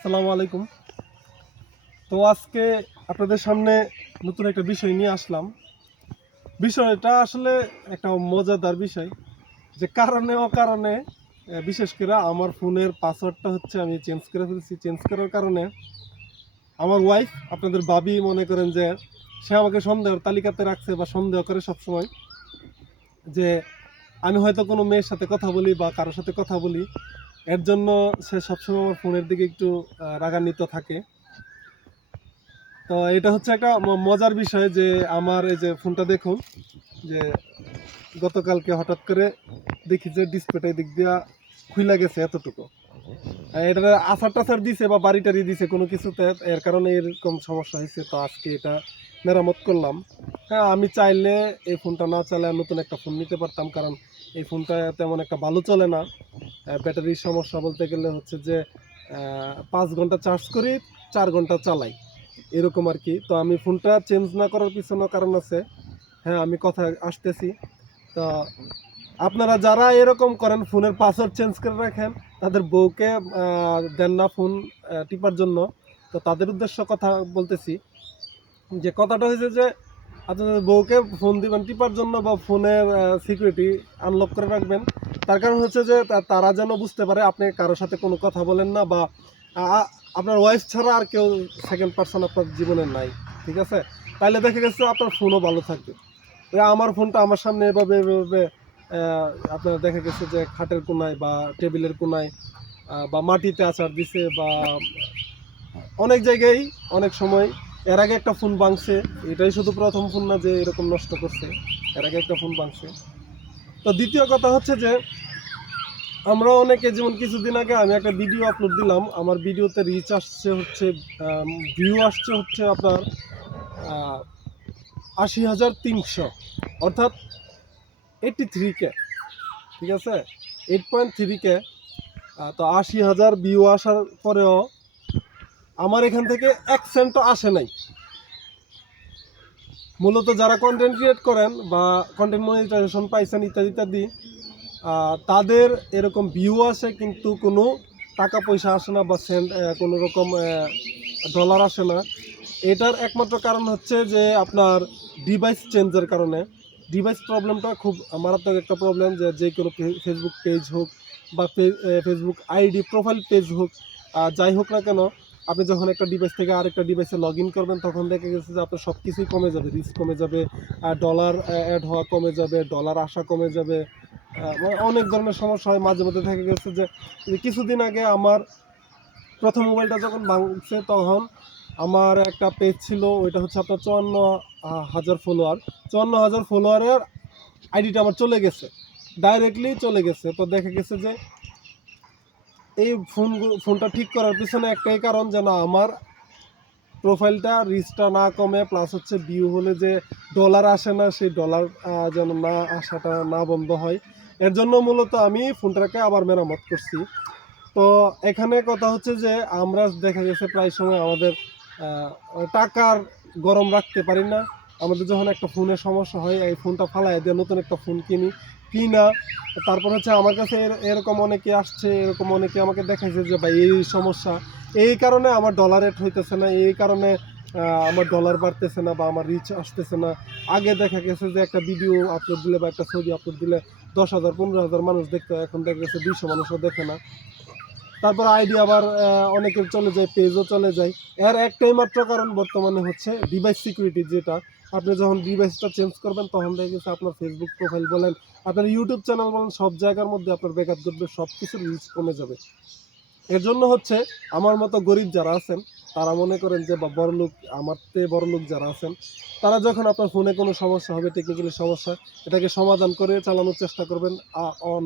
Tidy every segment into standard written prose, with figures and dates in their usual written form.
আসসালামু আলাইকুম। তো আজকে আপনাদের সামনে নতুন একটা বিষয় নিয়ে আসলাম। বিষয়টা আসলে একটা মজাদার বিষয়, যে কারণে অকারণে বিশেষ করে আমার ফোনের পাসওয়ার্ডটা হচ্ছে আমি চেঞ্জ করে ফেলছি। চেঞ্জ করার কারণে আমার ওয়াইফ, আপনাদের ভাবি মনে করেন যে সে আমাকে সন্দেহের তালিকাতে রাখছে বা সন্দেহ করে সবসময়, যে আমি হয়তো কোনো মেয়ের সাথে কথা বলি বা কারোর সাথে কথা বলি। এর জন্য সে সবসময় আমার ফোনের দিকে একটু রাগান্বিত থাকে। তো এটা হচ্ছে একটা মজার বিষয় যে আমার এই যে ফোনটা দেখুন, যে গতকালকে হঠাৎ করে দেখি যে ডিসপ্লেটা দিক দিয়া খুইলা গেছে এতটুকু। এটা আসার টাসার দিছে বা বাড়ি টাড়ি দিছে কোনো কিছুতে, এর কারণে এরকম সমস্যা হয়েছে। তো আজকে এটা মেরামত করলাম। হ্যাঁ, আমি চাইলে এই ফোনটা না চালিয়ে নতুন একটা ফোন নিতে পারতাম, কারণ এই ফোনটা তেমন একটা ভালো চলে না। ব্যাটারির সমস্যা বলতে গেলে হচ্ছে যে 5 ঘন্টা চার্জ করি, 4 ঘন্টা চালাই, এরকম আর কি। তো আমি ফোনটা চেঞ্জ না করার পিছনেও কারণ আছে। হ্যাঁ, আমি কথা আসতেছি। তো আপনারা যারা এরকম করেন, ফোনের পাসওয়ার্ড চেঞ্জ করে রাখেন, তাদের বউকে দেন না ফোন টিপার জন্য। তো তাদের উদ্দেশ্য কথা বলতেছি, যে কথাটা হয়েছে যে আপনাদের বউকে ফোন দিবেন টিপার জন্য বা ফোনের সিকিউরিটি আনলক করে রাখবেন। তার কারণ হচ্ছে যে তারা যেন বুঝতে পারে আপনি কারোর সাথে কোনো কথা বলেন না, বা আপনার ওয়াইফ ছাড়া আর কেউ সেকেন্ড পার্সন আপনার জীবনে নাই। ঠিক আছে? তাইলে দেখা গেছে আপনার ফোনও ভালো থাকবে। আমার ফোনটা আমার সামনে এভাবে এভাবে আপনার দেখা গেছে যে খাটের কোনায় বা টেবিলের কোনায় বা মাটিতে আছাড় দিছে, বা অনেক জায়গায় অনেক সময়। এর আগে একটা ফোন ভাঙছে। এটাই শুধু প্রথম ফোন না যে এরকম নষ্ট করছে, এর আগে একটা ফোন ভাঙছে। তো দ্বিতীয় কথা হচ্ছে যে আমরা অনেকে, যেমন কিছুদিন আগে আমি একটা ভিডিও আপলোড দিলাম, আমার ভিডিওতে রিচ আসছে হচ্ছে, ভিউ আসছে হচ্ছে আপনার ৮০,৩০০, অর্থাৎ 83K। ঠিক আছে, 8.3K। তো ৮০,০০০ ভিউ আসার পরেও আমার এখান থেকে 1 সেন্টও আসে নাই। মূলত যারা কন্টেন্ট ক্রিয়েট করেন বা কন্টেন্ট মনিটাইজেশন পাইছেন ইত্যাদি ইত্যাদি, তাদের এরকম ভিউ আসে, কিন্তু কোনো টাকা পয়সা আসে না বা সেন্ট কোনো রকম ডলার আসে না। এটার একমাত্র কারণ হচ্ছে যে আপনার ডিভাইস চেঞ্জের কারণে। ডিভাইস প্রবলেমটা খুব মারাত্মক একটা প্রবলেম, যে কোনো ফেসবুক পেজ হোক বা ফেসবুক আইডি প্রোফাইল পেজ হোক, যাই হোক না কেন, আপনি যখন একটা ডিভাইস থেকে আরেকটা ডিভাইসে লগ ইন করবেন, তখন দেখা গেছে যে আপনার সব কিছুই কমে যাবে, রিস্ক কমে যাবে, ডলার অ্যাড হওয়া কমে যাবে, ডলার আসা কমে যাবে। মানে অনেক ধরনের সমস্যা হয়। মাঝে মধ্যে দেখা গেছে যে কিছুদিন আগে আমার প্রথম মোবাইলটা যখন ভাঙছে, তখন আমার একটা পেজ ছিল, ওইটা হচ্ছে আপনার ৫৪,০০০ ফলোয়ার। ৫৪,০০০ ফলোয়ারের আইডিটা আমার চলে গেছে, ডাইরেক্টলি চলে গেছে। তো দেখা গেছে যে এই ফোনটা ঠিক করার পিছনে একটাই কারণ, যেন আমার প্রোফাইলটা রিচটা না কমে, প্লাস হচ্ছে ভিউ হলে যে ডলার আসে না, সেই ডলার যেন না আসাটা না বন্ধ হয়। এর জন্য মূলত আমি ফোনটাকে আবার মেরামত করছি। তো এখানে কথা হচ্ছে যে আমরা দেখা গেছে প্রায় সময় আমাদের টাকার গরম রাখতে পারি না। আমাদের যখন একটা ফোনের সমস্যা হয়, এই ফোনটা ফালাইয়া দিয়ে নতুন একটা ফোন কিনা। তারপর হচ্ছে আমার কাছে এরকম অনেকে আসছে, এরকম অনেকে আমাকে দেখাইছে যে ভাই এই সমস্যা, এই কারণে আমার ডলার রেট হইতেছে না, এই কারণে আমার ডলার বাড়তেছে না বা আমার রিচ আসতেছে না। আগে দেখা গেছে যে একটা ভিডিও আপলোড দিলে বা একটা ছবি আপলোড দিলে 10,000 15,000 মানুষ দেখতে, এখন দেখা গেছে 200 মানুষও দেখে না। তারপর আইডি আবার অনেকের চলে যায়, পেজও চলে যায়। এর একটাই মাত্র কারণ বর্তমানে হচ্ছে ডিভাইস সিকিউরিটি, যেটা আপনি যখন ডিভাইসটা চেঞ্জ করবেন, তখন দেখা গেছে আপনার ফেসবুক প্রোফাইল বলেন, আপনার ইউটিউব চ্যানেল বলেন, সব জায়গার মধ্যে আপনার ব্যাকআপ ঘটবে, সব কিছুর রিচ কমে যাবে। এর জন্য হচ্ছে আমার মতো গরিব যারা আছেন, তারা মনে করেন যে, বা বড়লোক, আমার চেয়ে বড়লোক যারা আছেন, তারা যখন আপনার ফোনে কোনো সমস্যা হবে, টেকনিক্যালি সমস্যা, এটাকে সমাধান করে চালানোর চেষ্টা করবেন।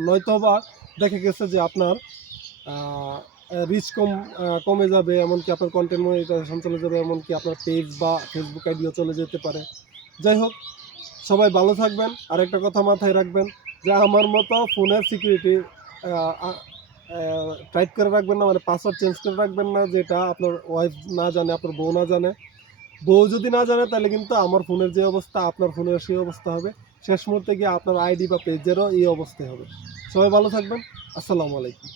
নয়তোবা দেখা গেছে যে আপনার রিচ কমে যাবে, এমনকি আপনার কন্টেন্ট মনিটাইজেশন চলে যাবে, এমনকি আপনার পেজ বা ফেসবুক আইডিও চলে যেতে পারে। যাই হোক, সবাই ভালো থাকবেন। আর একটা কথা মাথায় রাখবেন, যে আমার মতো ফোনের সিকিউরিটি টাইট করে রাখবেন না, মানে পাসওয়ার্ড চেঞ্জ করে রাখবেন না, যেটা আপনার ওয়াইফ না জানে, আপনার বউ না জানে। বউ যদি না জানে, তাহলে কিন্তু আমার ফোনের যে অবস্থা, আপনার ফোনের সেই অবস্থা হবে। শেষ মুহূর্তে গিয়ে আপনার আইডি বা পেজেরও এই অবস্থায় হবে। সবাই ভালো থাকবেন। আসসালামু আলাইকুম।